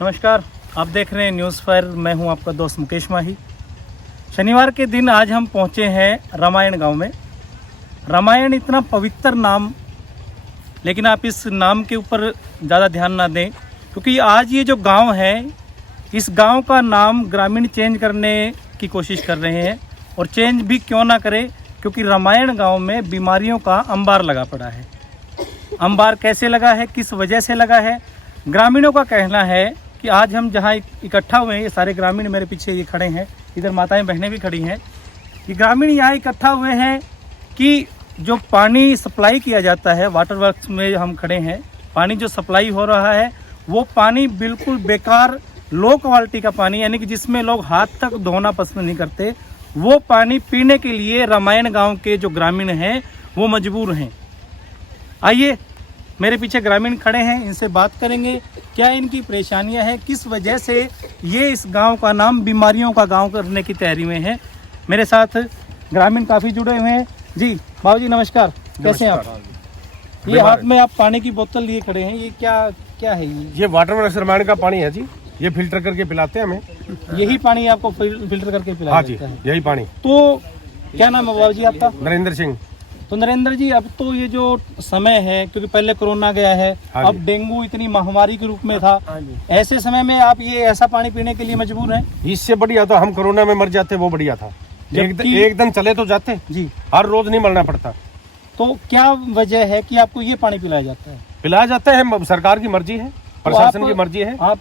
नमस्कार, आप देख रहे हैं न्यूज़ फायर। मैं हूं आपका दोस्त मुकेश माही। शनिवार के दिन आज हम पहुंचे हैं रामायण गांव में। रामायण इतना पवित्र नाम, लेकिन आप इस नाम के ऊपर ज़्यादा ध्यान ना दें, क्योंकि आज ये जो गांव है, इस गांव का नाम ग्रामीण चेंज करने की कोशिश कर रहे हैं। और चेंज भी क्यों ना करें, क्योंकि रामायण गांव में बीमारियों का अंबार लगा पड़ा है। अंबार कैसे लगा है, किस वजह से लगा है, ग्रामीणों का कहना है कि आज हम जहाँ इकट्ठा हुए हैं, ये सारे ग्रामीण मेरे पीछे ये खड़े हैं, इधर माताएं बहनें भी खड़ी हैं, कि ग्रामीण यहाँ इकट्ठा हुए हैं कि जो पानी सप्लाई किया जाता है, वाटर वर्क्स में हम खड़े हैं, पानी जो सप्लाई हो रहा है वो पानी बिल्कुल बेकार, लो क्वालिटी का पानी, यानी कि जिसमें लोग हाथ तक धोना पसंद नहीं करते, वो पानी पीने के लिए रामायण गांव के जो ग्रामीण हैं वो मजबूर हैं। आइए, मेरे पीछे ग्रामीण खड़े हैं, इनसे बात करेंगे क्या इनकी परेशानियां हैं, किस वजह से ये इस गांव का नाम बीमारियों का गांव करने की तैयारी में है। मेरे साथ ग्रामीण काफ़ी जुड़े हुए हैं। जी बाबू जी नमस्कार, कैसे हैं आप? ये हाथ में आप पानी की बोतल लिए खड़े हैं, ये क्या है? ये वाटर वर्क्स रामायण का पानी है जी, ये फिल्टर करके पिलाते हैं हमें। यही पानी आपको फिल्टर करके पिलाया हाँ जी, जाता है? यही पानी। तो क्या नाम है बाबू जी आपका? नरेंद्र सिंह। तो नरेंद्र जी, अब तो ये जो समय है, क्योंकि पहले कोरोना गया है, अब डेंगू इतनी महामारी के रूप में था, ऐसे समय में आप ये ऐसा पानी पीने के लिए मजबूर हैं? इससे बढ़िया तो हम कोरोना में मर जाते, वो बढ़िया था। एक दिन चले तो जाते जी, हर रोज नहीं मरना पड़ता। तो क्या वजह है कि आपको ये पानी पिलाया जाता है? पिलाया जाता है, सरकार की मर्जी है, प्रशासन की मर्जी है। आप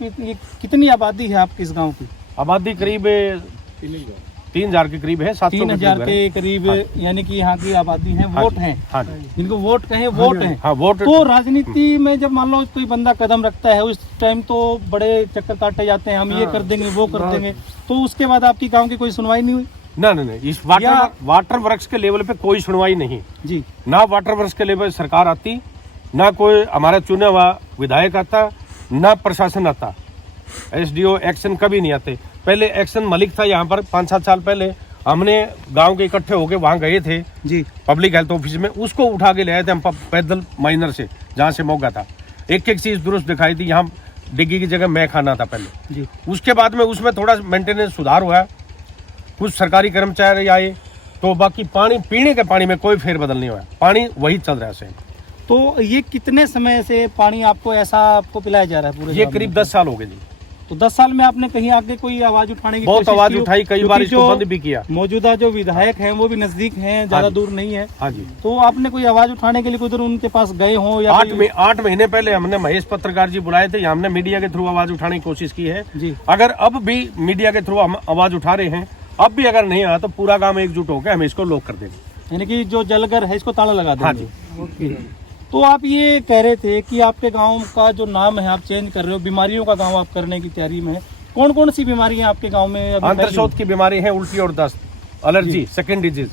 कितनी आबादी है आपकी इस गाँव की? आबादी करीब 3000 के करीब है, 3000 के करीब। यानी कि यहाँ की आबादी है, वोट हैं, जिनको वोट कहें वोट हैं। हाँ, वोट। तो राजनीति में जब मान लो कोई बंदा कदम रखता है, उस टाइम तो बड़े चक्कर काटे जाते हैं, हम ये कर देंगे, वो कर देंगे, तो उसके बाद आपकी गांव की कोई सुनवाई नहीं हुई? नहीं, इस वाटर वर्क्स के लेवल पे कोई सुनवाई नहीं जी। ना वाटर वर्क्स के लेवल सरकार आती, ना कोई हमारा चुना हुआ विधायक आता, ना प्रशासन आता। SDO एक्शन कभी नहीं आते। पहले एक्शन मलिक था यहाँ पर 5-7 साल पहले, हमने गांव के इकट्ठे होके वहां गए थे जी, पब्लिक हेल्थ ऑफिस में, उसको उठा के ले आए थे हम पैदल माइनर से, जहाँ से मौका था। एक चीज दुरुस्त दिखाई थी, यहाँ डिग्गी की जगह मैं खाना था पहले जी। उसके बाद में उसमें थोड़ा मेंटेनेंस सुधार हुआ, कुछ सरकारी कर्मचारी आए, तो बाकी पानी, पीने के पानी में कोई फेरबदल नहीं हुआ, पानी वही चल रहा है। तो ये कितने समय से पानी आपको पिलाया जा रहा है पूरे? ये करीब 10 साल हो गए जी। तो 10 साल में आपने कहीं आगे कोई आवाज उठाने की बहुत आवाज उठाई, कई बार इसको बंद भी किया। मौजूदा जो विधायक हैं वो भी नजदीक हैं, ज्यादा दूर नहीं है। हाँ जी। तो आपने कोई आवाज उठाने के लिए उधर उनके पास गए हो? या 8 महीने पहले हमने महेश पत्रकार जी बुलाए थे, हमने मीडिया के थ्रू आवाज उठाने की कोशिश की है जी। अगर अब भी मीडिया के थ्रू हम आवाज उठा रहे हैं, अब भी अगर नहीं आया तो पूरा गांव एकजुट होकर हम इसको लॉक कर देंगे, यानी कि जो जलघर है इसको ताला लगा देंगे। हाँ जी। ओके। तो आप ये कह रहे थे कि आपके गांव का जो नाम है आप चेंज कर रहे हो, बीमारियों का गांव आप करने की तैयारी में है। कौन कौन सी बीमारियां आपके गांव में? आंत्रशोथ की बीमारी है, उल्टी और दस्त, एलर्जी, सेकंड डिजीज।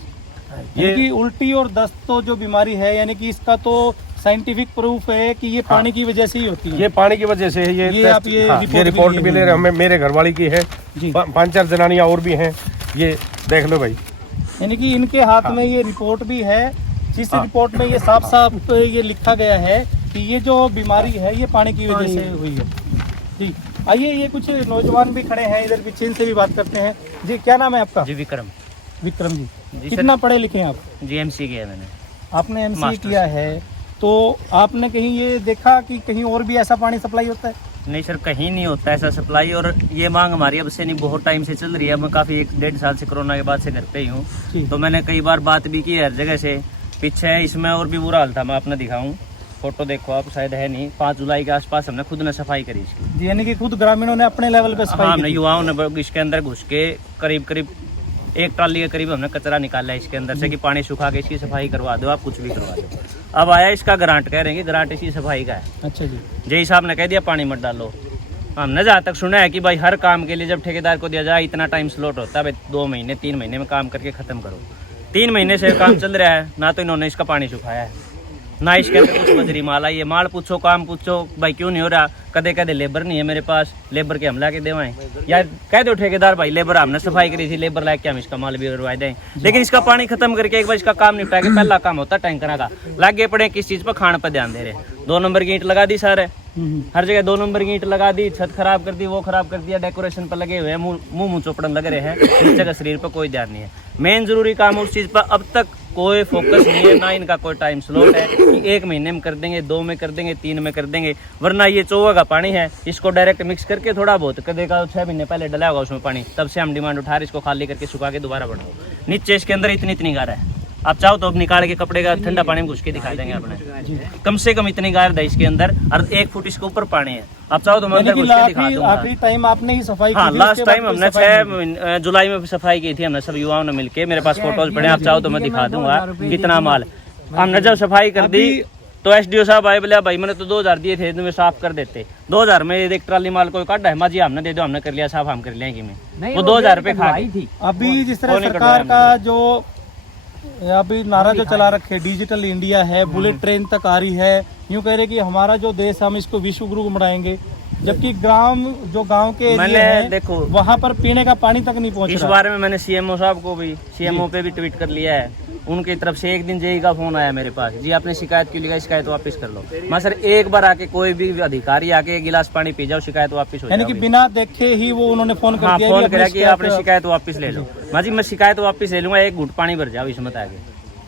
ये उल्टी और दस्त तो जो बीमारी है, यानी कि इसका तो साइंटिफिक प्रूफ है कि ये पानी की वजह से ही होती है। ये पानी की वजह से है। ये रिपोर्ट भी ले रहे हैं, मेरे घरवाली की है, 5-4 जनानियां और भी हैं, ये देख लो भाई। यानी कि इनके हाथ में ये रिपोर्ट भी है, जिस रिपोर्ट में ये साफ साफ ये लिखा गया है कि ये जो बीमारी है ये पानी की वजह से हुई है जी। आइए, ये कुछ नौजवान भी खड़े हैं इधर पीछे, इनसे भी बात करते हैं। जी क्या नाम है आपका? जी विक्रम जी। कितना पढ़े लिखे हैं आप? जी MC किया मैंने। आपने MC किया है, तो आपने कहीं ये देखा कि कहीं और भी ऐसा पानी सप्लाई होता है? नहीं सर, कहीं नहीं होता ऐसा सप्लाई, और ये मांग हमारी अब से नहीं, बहुत टाइम से चल रही है। मैं काफ़ी 1-1.5 साल से कोरोना के बाद से घर पे ही हूँ, तो मैंने कई बार बात भी की हर जगह से। पीछे इसमें और भी बुरा हाल था, मैं अपना दिखाऊँ, फोटो देखो आप, शायद है नहीं, 5 जुलाई के आसपास हमने खुद ने सफाई करी इसकी। यानी कि खुद ग्रामीणों ने अपने लेवल पे सफाई? हमने युवाओं ने इसके अंदर घुस के करीब 1 ट्राली के करीब हमने कचरा निकाला है इसके अंदर से, कि पानी सुखा के इसकी सफाई करवा दो, आप कुछ भी करवा दो। अब आया इसका ग्रांट, कह रहे हैं कि ग्रांट इसकी सफाई का है। अच्छा जी। जय साहब ने कह दिया पानी मत डालो। हमने जहाँ तक सुना है कि भाई हर काम के लिए जब ठेकेदार को दिया जाए इतना टाइम स्लॉट होता है, 2 महीने 3 महीने में काम करके खत्म करो। 3 महीने से काम चल रहा है, ना तो इन्होंने इसका पानी सुखाया है, ना इसके अंदर कुछ बजरी माल आई है। माल पूछो, काम पूछो, भाई क्यों नहीं हो रहा, कदे लेबर नहीं है मेरे पास, लेबर के हम ला के देवाएं, या कह दो ठेकेदार भाई लेबर हमने सफाई करी थी, लेबर ला के हम इसका माल भी करवा दें, लेकिन इसका पानी खत्म करके एक बार इसका काम निपटा के पहला काम होता टैंकरा का, लागे पड़े किस चीज पर, खान पर ध्यान दे रहे। 2 नंबर की ईंट लगा दी सर, हर जगह 2 नंबर की ईंट लगा दी, छत खराब कर दी, वो खराब कर दिया, डेकोरेशन पर लगे हुए हैं, मुंह चौपड़न लग रहे हैं, नीचे का शरीर पर कोई ध्यान नहीं है। मेन जरूरी काम उस चीज पर अब तक कोई फोकस नहीं है, ना इनका कोई टाइम स्लॉट है कि 1 महीने में कर देंगे, 2 में कर देंगे, 3 में कर देंगे। वरना ये चौवा का पानी है, इसको डायरेक्ट मिक्स करके थोड़ा बहुत कदे का 6 महीने पहले डला होगा उसमें पानी, तब से हम डिमांड उठा रहे इसको खाली करके सुखा के दोबारा बढ़ाओ। नीचे इसके अंदर इतनी गार है, आप चाहो तो अब निकाल के कपड़े का ठंडा पानी में घुस के दिखा देंगे अपने, कम से कम इतनी गार है इसके अंदर, और 1 फुट इसके ऊपर पानी है। आप चाहो तो मैं अंदर घुस के दिखा दूंगा। आखिरी टाइम आपने ही सफाई की हाँ, थी, लास्ट उसके बाद टाइम कोई हमने सफाई 6 जुलाई में सफाई की थी, हमने सब युवाओं ने मिलके, मेरे पास फोटोज पड़े हैं, आप चाहो तो मैं दिखा दूंगा कितना माल। हमने जब सफाई कर दी तो एसडीओ साहब आए, बोले भाई मैंने तो 2000 दिए थे, तुम्हें साफ कर देते। 2000 में एक ट्राली माल कोई काटा है, माजी हमने दे दो, हमने कर लिया साफ, हम कर लिया कि मैं वो 2000 रुपए खा गई थी। अभी जिस तरह सरकार का जो अभी नारा जो चला रखे डिजिटल इंडिया है, बुलेट ट्रेन तक आ रही है, यूं कह रहे कि हमारा जो देश हम इसको विश्व गुरु बनाएंगे, जबकि गांव के एरिया है, देखो वहां पर पीने का पानी तक नहीं पहुंच रहा। इस बारे में मैंने सीएमओ साहब को भी, सीएमओ पे भी ट्वीट कर लिया है, उनकी तरफ से एक दिन जेई का फोन आया मेरे पास, जी आपने शिकायत क्यों लिखा, शिकायत वापस कर लो। मैं सर एक बार आके कोई भी अधिकारी आके 1 गिलास पानी पी जाओ, शिकायत वापस हो यानी कि बिना देखे ही वो उन्होंने फोन कर दिया, फोन करा कि आपने शिकायत वापस ले लो। माजी मैं शिकायत वापस ले लूंगा, 1 घूंट पानी भर जाओ इसमें आगे,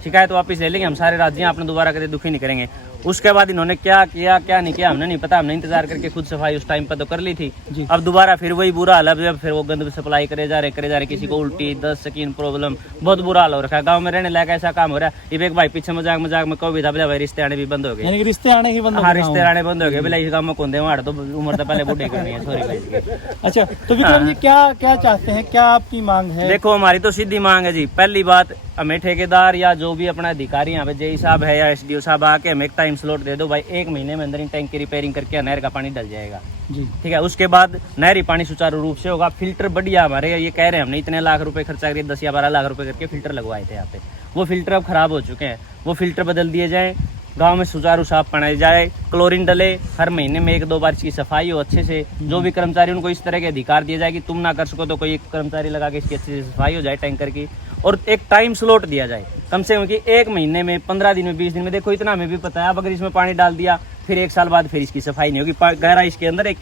शिकायत वापस ले लेंगे हम सारे राज्य, आपने दोबारा कदे दुखी नहीं करेंगे। उसके बाद इन्होंने क्या किया क्या नहीं किया हमने नहीं पता, हमने इंतजार करके खुद सफाई उस टाइम पर तो कर ली थी। अब दोबारा फिर वही बुरा हाल है, फिर वो गंद सप्लाई करे जा रहे, किसी को उल्टी, दस्त, स्किन प्रॉब्लम, बहुत बुरा हाल हो रखा है। गांव में रहने लायक ऐसा काम हो रहा है। एक भाई पीछे मजाक में कहो भी था, भाई रिश्ते आने भी बंद हो गए, यानी कि रिश्ते आने ही बंद हो हाँ गए। रिश्ते आने बंद हो गए, बोला इस गाँव में कौन दे वहाँ तो उम्र तो पहले बूढ़े करनी है, सॉरी भाई। अच्छा, तो विक्रम जी क्या चाहते हैं, क्या आपकी मांग है? देखो हमारी तो सीधी मांग है जी, पहली बात हमें ठेकेदार या जो भी अपना अधिकारी यहाँ पे जेई साहब है या एसडीओ साहब आके हमें एक टाइम स्लॉट दे दो भाई, 1 महीने में अंदर इन टैंक की रिपेयरिंग करके नहर का पानी डल जाएगा जी, ठीक है। उसके बाद नहरी पानी सुचारू रूप से होगा, फिल्टर बढ़िया हमारे ये कह रहे हैं, हमने इतने लाख रुपए खर्चा करिए, 10 या 12 लाख रुपए करके फिल्टर लगवाए थे यहाँ पे, वो फिल्टर अब खराब हो चुके हैं, वो फिल्टर बदल दिए जाए, गांव में सुचारू साफ बनाया जाए, क्लोरीन डले, हर महीने में 1-2 बार इसकी सफाई हो अच्छे से, जो भी कर्मचारी उनको इस तरह के अधिकार दिए जाए कि तुम ना कर सको तो कोई एक कर्मचारी लगा के इसकी अच्छी से सफाई हो जाए टैंकर की, और एक टाइम स्लॉट दिया जाए कम से कम कि 1 महीने में, 15 दिन में, 20 दिन में। देखो इतना हमें भी पता है, अब अगर इसमें पानी डाल दिया फिर 1 साल बाद फिर इसकी सफाई नहीं होगी, गहराई इसके अंदर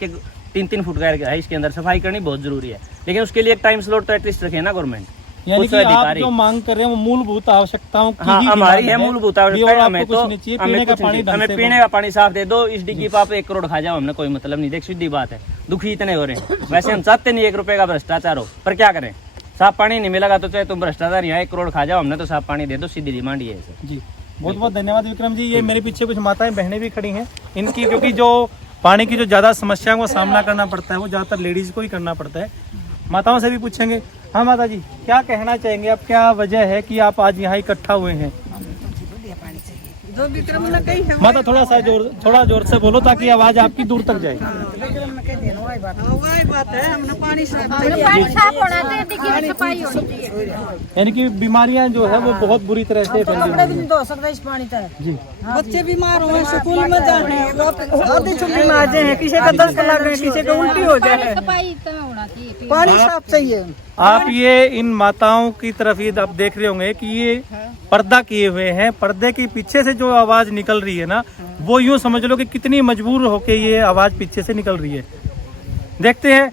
3-3 फुट गहरा है, इसके अंदर सफाई करनी बहुत जरूरी है, लेकिन उसके लिए एक टाइम स्लॉट तो एटलीस्ट रखे ना गवर्नमेंट। यानी कि आप जो मांग कर रहे हैं वो मूलभूत आवश्यकताओं की हाँ, ही हमारी है मूलभूत आवश्यकता, हमें तो हमें पीने का पानी साफ दे दो, इस डिग्गी पाप 1 करोड़ खा जाओ, हमने कोई मतलब नहीं, देख सीधी बात है, दुखी इतने हो रहे हैं। वैसे हम चाहते नहीं 1 रुपए का भ्रष्टाचार हो, पर क्या करें, साफ पानी नहीं मिलेगा तो चाहे तुम भ्रष्टाचार यहाँ 1 करोड़ खा जाओ, हमने तो साफ पानी दे दो, सीधी डिमांड ये है जी। बहुत बहुत धन्यवाद विक्रम जी। ये मेरे पीछे कुछ माताएं बहनें भी खड़ी हैं, इनकी क्योंकि जो पानी की जो ज्यादा समस्याओं का सामना करना पड़ता है वो ज्यादातर लेडीज को ही करना पड़ता है। माताओं से भी पूछेंगे। हाँ माता जी, क्या कहना चाहेंगे आप, क्या वजह है कि आप आज यहाँ इकट्ठा हुए हैं? जो विक्रम ने कही है माता थोड़ा जोर से बोलो ताकि आवाज आपकी दूर तक जाए। वही बात है, हमने पानी साफ होना चाहिए, सफाई होनी चाहिए। यानी कि बीमारियां जो है वो बहुत बुरी तरह से फैली हुई हैं। धो सकता इस पानी तक जी। बच्चे बीमार हुए, स्कूल में जाने आधी छुट्टी में आ जाए, किसी का 10 लग गए, किसी का उल्टी हो जाए, सफाई इतना होना चाहिए। पानी साफ चाहिए। आप ये इन माताओं की तरफ ये आप देख रहे होंगे कि ये पर्दा किए हुए हैं, पर्दे के पीछे से जो आवाज निकल रही है ना, वो यूं समझ लो कि कितनी मजबूर होके ये आवाज पीछे से निकल रही है। देखते हैं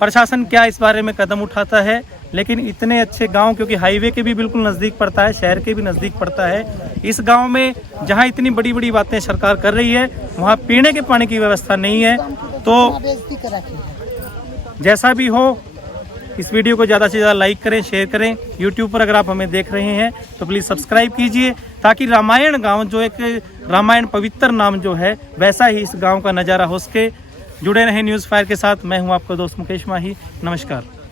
प्रशासन क्या इस बारे में कदम उठाता है। लेकिन इतने अच्छे गांव, क्योंकि हाईवे के भी बिल्कुल नजदीक पड़ता है, शहर के भी नजदीक पड़ता है, इस गांव में जहां इतनी बड़ी बड़ी बातें सरकार कर रही है वहां पीने के पानी की व्यवस्था नहीं है। तो जैसा भी हो, इस वीडियो को ज़्यादा से ज़्यादा लाइक करें, शेयर करें। यूट्यूब पर अगर आप हमें देख रहे हैं तो प्लीज़ सब्सक्राइब कीजिए, ताकि रामायण गांव जो एक रामायण पवित्र नाम जो है वैसा ही इस गांव का नज़ारा हो सके। जुड़े रहें न्यूज़ फायर के साथ। मैं हूं आपका दोस्त मुकेश माही। नमस्कार।